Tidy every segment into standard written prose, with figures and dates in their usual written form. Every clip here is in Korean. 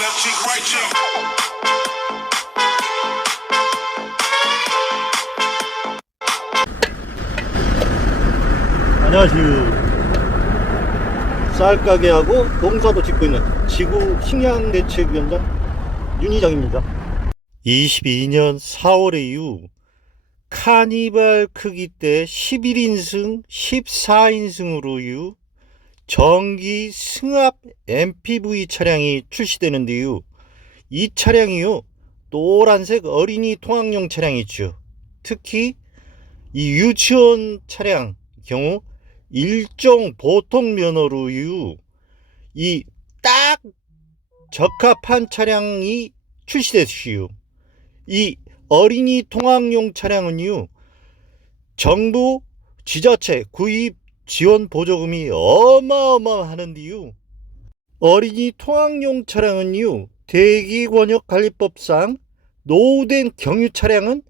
left cheek, right cheek. 안녕하세요. 쌀가게하고 농사도 짓고 있는 지구 식량대책위원장 윤희장입니다. 22년 4월에 이후 카니발 크기 때 11인승 14인승으로 이후 전기 승합 MPV 차량이 출시되는데요. 이 차량이요, 노란색 어린이 통학용 차량이죠. 특히 이 유치원 차량 경우 일종 보통 면허로요, 이 딱 적합한 차량이 출시됐시요. 이 어린이 통학용 차량은요, 정부 지자체 구입 지원 보조금이 어마어마하는데요. 어린이 통학용 차량은요, 대기권역관리법상 노후된 경유 차량은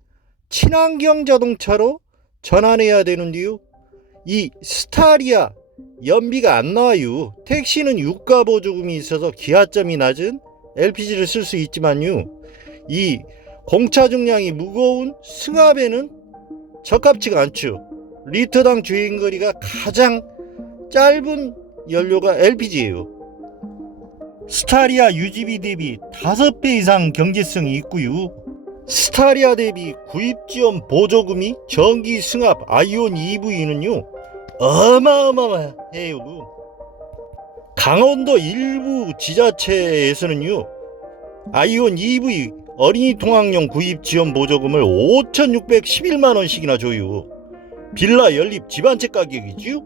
친환경 자동차로 전환해야 되는데요. 이 스타리아 연비가 안 나와요. 택시는 유가 보조금이 있어서 기하점이 낮은 LPG를 쓸 수 있지만요, 이 공차 중량이 무거운 승합에는 적합치가 않죠. 리터당 주행거리가 가장 짧은 연료가 LPG예요. 스타리아 유지비 대비 5배 이상 경제성이 있고요. 스타리아 대비 구입 지원 보조금이 전기 승합 아이온 EV는요 어마어마해요. 강원도 일부 지자체에서는요, 아이온 EV 어린이 통학용 구입 지원 보조금을 5,611만원씩이나 줘요. 빌라 연립 집 한 채 가격이지요.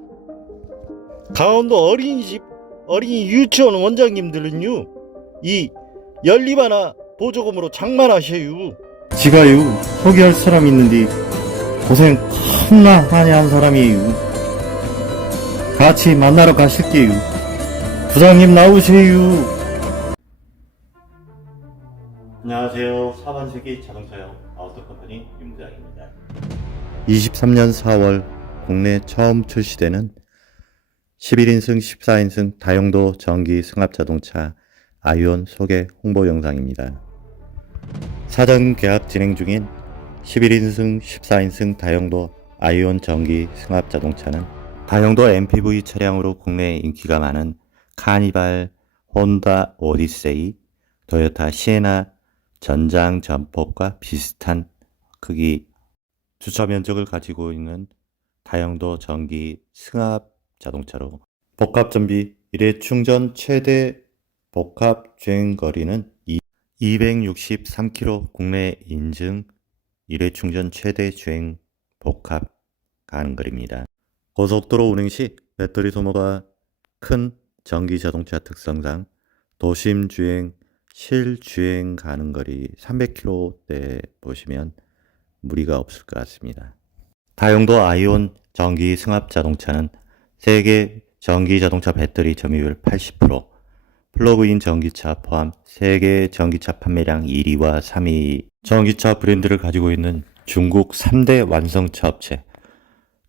강원도 어린이집 어린이 유치원 원장님들은요, 이 연립 하나 보조금으로 장만하셔요. 지가요 소개할 사람 있는데 고생 겁나 많이 한 사람이에요. 같이 만나러 가실게요. 부장님 나오세요. 안녕하세요. 4반세기 자동차용 아우터컴퍼니 윤 부장입니다. 23년 4월 국내 처음 출시되는 11인승 14인승 다용도 전기 승합 자동차 아이온 소개 홍보 영상입니다. 사전 계약 진행 중인 11인승 14인승 다용도 아이온 전기 승합 자동차는 다용도 MPV 차량으로 국내에 인기가 많은 카니발, 혼다 오디세이, 토요타 시에나 전장 전폭과 비슷한 크기 주차 면적을 가지고 있는 다용도 전기 승합 자동차로 복합 전비 1회 충전 최대 복합 주행거리는 263km 국내 인증 1회 충전 최대 주행 복합 가는 거리입니다. 고속도로 운행 시 배터리 소모가 큰 전기 자동차 특성상 도심 주행, 실주행 가는 거리 300km대 보시면 무리가 없을 것 같습니다. 다용도 아이온 전기 승합 자동차는 세계 전기 자동차 배터리 점유율 80%, 플러그인 전기차 포함 세계 전기차 판매량 1위와 3위 전기차 브랜드를 가지고 있는 중국 3대 완성차 업체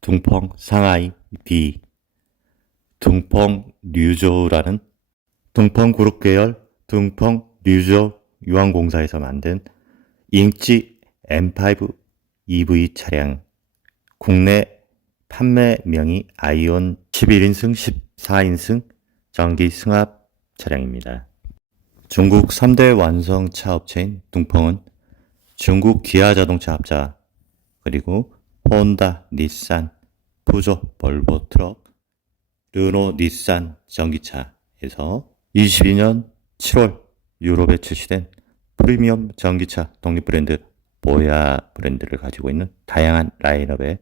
둥펑 상하이 D, 둥펑 류조라는 둥펑 그룹 계열 둥펑 류조 유황공사에서 만든 인기 M5 EV 차량, 국내 판매명이 아이온 11인승 14인승 전기 승합 차량입니다. 중국 3대 완성차 업체인 둥펑은 중국 기아 자동차 합자, 그리고 혼다, 닛산, 푸조, 볼보 트럭, 르노, 닛산 전기차에서 22년 7월 유럽에 출시된 프리미엄 전기차 독립 브랜드 보야 브랜드를 가지고 있는 다양한 라인업의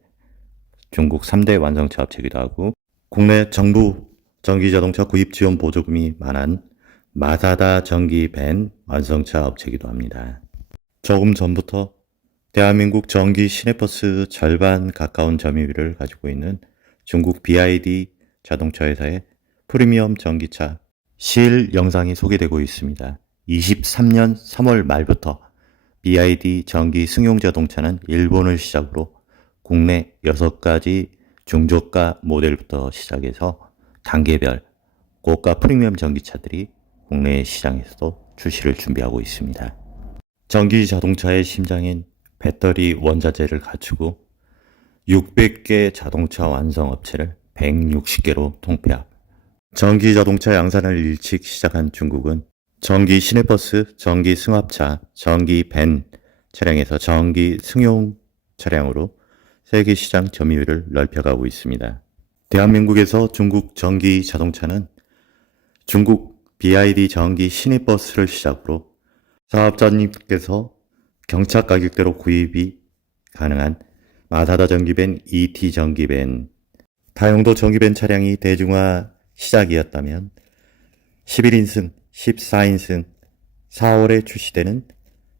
중국 3대 완성차 업체이기도 하고, 국내 정부 전기자동차 구입 지원 보조금이 많은 마사다 전기 밴 완성차 업체이기도 합니다. 조금 전부터 대한민국 전기 시내버스 절반 가까운 점유율을 가지고 있는 중국 BYD 자동차 회사의 프리미엄 전기차 실 영상이 소개되고 있습니다. 23년 3월 말부터 BYD 전기 승용 자동차는 일본을 시작으로 국내 6가지 중저가 모델부터 시작해서 단계별 고가 프리미엄 전기차들이 국내 시장에서도 출시를 준비하고 있습니다. 전기 자동차의 심장인 배터리 원자재를 갖추고 600개 자동차 완성 업체를 160개로 통폐합. 전기 자동차 양산을 일찍 시작한 중국은 전기 시내버스, 전기 승합차, 전기 밴 차량에서 전기 승용 차량으로 세계 시장 점유율을 넓혀가고 있습니다. 대한민국에서 중국 전기 자동차는 중국 BYD 전기 시내버스를 시작으로 사업자님께서 경차 가격대로 구입이 가능한 마사다 전기밴, ET 전기밴, 다용도 전기밴 차량이 대중화 시작이었다면 11인승, 14인승 4월에 출시되는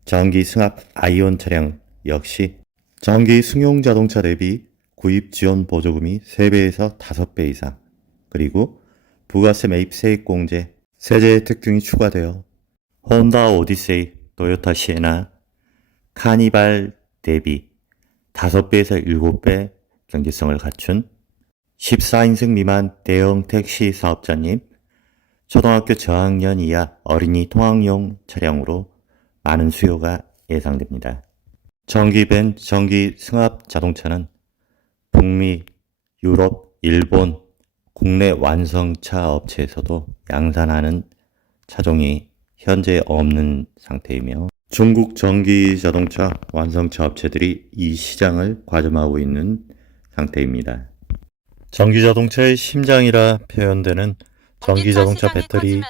전기 승합 아이온 차량 역시 전기 승용 자동차 대비 구입 지원 보조금이 3배에서 5배 이상, 그리고 부가세 매입 세액 공제, 세제 혜택 등이 추가되어 혼다 오디세이, 토요타 시에나, 카니발 대비 5배에서 7배 경제성을 갖춘 14인승 미만 대형 택시 사업자님, 초등학교 저학년 이하 어린이 통학용 차량으로 많은 수요가 예상됩니다. 전기밴, 전기 승합 자동차는 북미, 유럽, 일본, 국내 완성차 업체에서도 양산하는 차종이 현재 없는 상태이며 중국 전기 자동차 완성차 업체들이 이 시장을 과점하고 있는 상태입니다. 전기 자동차의 심장이라 표현되는 전기 자동차 배터리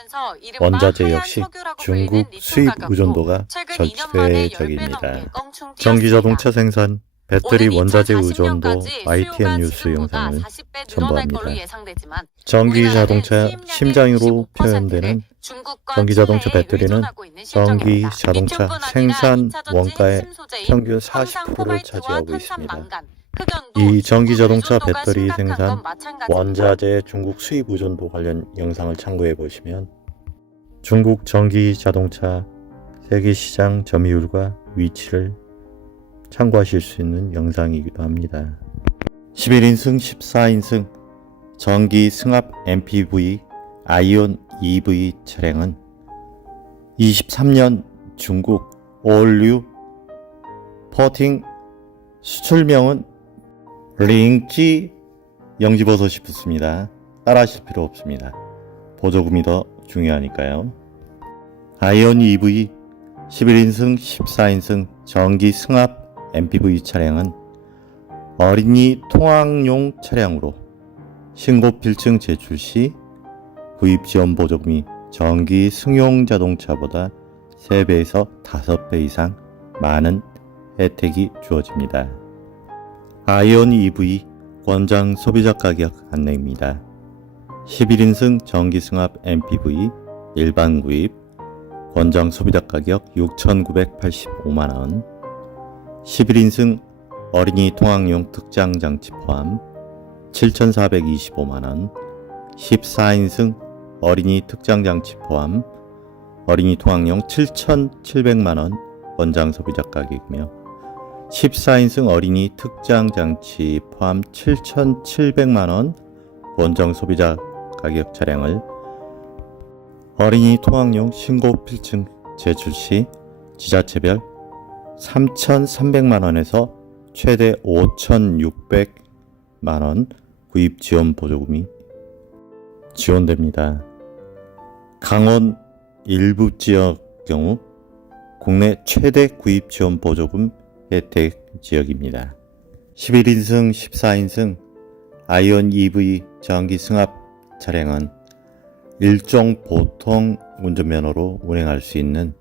원자재 역시 중국 수입 의존도가 절대적입니다. 전기 자동차 생산, 배터리 원자재 의존도 YTN 뉴스 영상을 첨부합니다. 전기 자동차 심장으로 표현되는 전기 자동차 배터리는 전기 자동차 생산 원가의 평균 40%를 차지하고 있습니다. 이 전기 자동차 배터리 생산 원자재 중국 수입 의존도 관련 영상을 참고해 보시면 중국 전기 자동차 세계 시장 점유율과 위치를 참고하실 수 있는 영상이기도 합니다. 11인승, 14인승 전기 승합 MPV 아이온 EV 차량은 23년 중국 올류 퍼팅 수출명은 링지 영지버섯이 붙습니다. 따라하실 필요 없습니다. 보조금이 더 중요하니까요. 아이온 EV 11인승, 14인승 전기 승합 MPV 차량은 어린이 통학용 차량으로 신고 필증 제출 시 구입 지원 보조금이 전기 승용 자동차보다 3배에서 5배 이상 많은 혜택이 주어집니다. 아이온 EV 권장 소비자 가격 안내입니다. 11인승 전기 승합 MPV 일반 구입 권장 소비자 가격 6,985만원, 11인승 어린이 통학용 특장 장치 포함 7,425만원, 14인승 어린이 특장 장치 포함 어린이 통학용 7,700만원 권장 소비자 가격이며 14인승 어린이 특장 장치 포함 7,700만원 권장 소비자 가격 차량을 어린이 통학용 신고 필증 제출 시 지자체별 3,300만원에서 최대 5,600만원 구입 지원 보조금이 지원됩니다. 강원 일부 지역 경우 국내 최대 구입 지원 보조금 혜택 지역입니다. 11인승, 14인승 아이온 EV 전기 승합 차량은 일종 보통 운전면허로 운행할 수 있는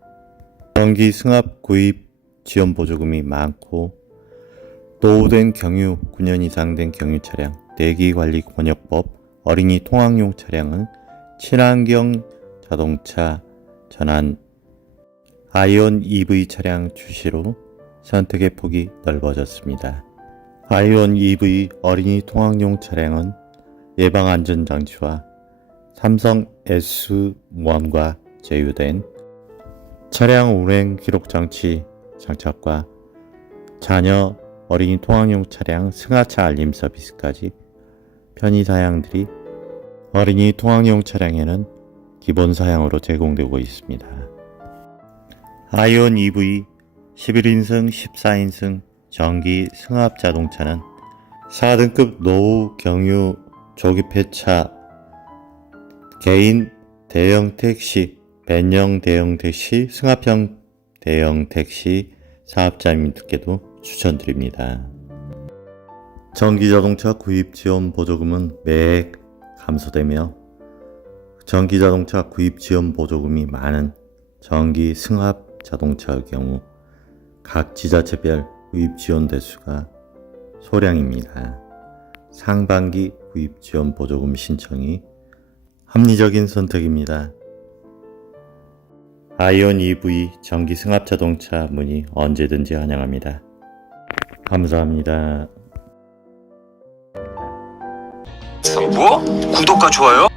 전기 승합 구입 지원 보조금이 많고 노후된 경유, 9년 이상 된 경유 차량, 대기관리 권역법, 어린이 통학용 차량은 친환경 자동차 전환 아이온 EV 차량 출시로 선택의 폭이 넓어졌습니다. 아이온 EV 어린이 통학용 차량은 예방안전장치와 삼성 S1과 제휴된 차량 운행 기록 장치 장착과 자녀 어린이 통학용 차량 승하차 알림 서비스까지 편의 사양들이 어린이 통학용 차량에는 기본 사양으로 제공되고 있습니다. 아이온 EV 11인승 14인승 전기 승합 자동차는 4등급 노후 경유 조기폐차 개인 대형 택시, 벤형 대형 택시, 승합형 대형 택시 사업자님들께도 추천드립니다. 전기자동차 구입 지원 보조금은 매해 감소되며 전기자동차 구입 지원 보조금이 많은 전기 승합 자동차의 경우 각 지자체별 구입 지원 대수가 소량입니다. 상반기 구입 지원 보조금 신청이 합리적인 선택입니다. 아이온 EV 전기 승합 자동차 문의 언제든지 환영합니다. 감사합니다. 뭐? 구독과 좋아요?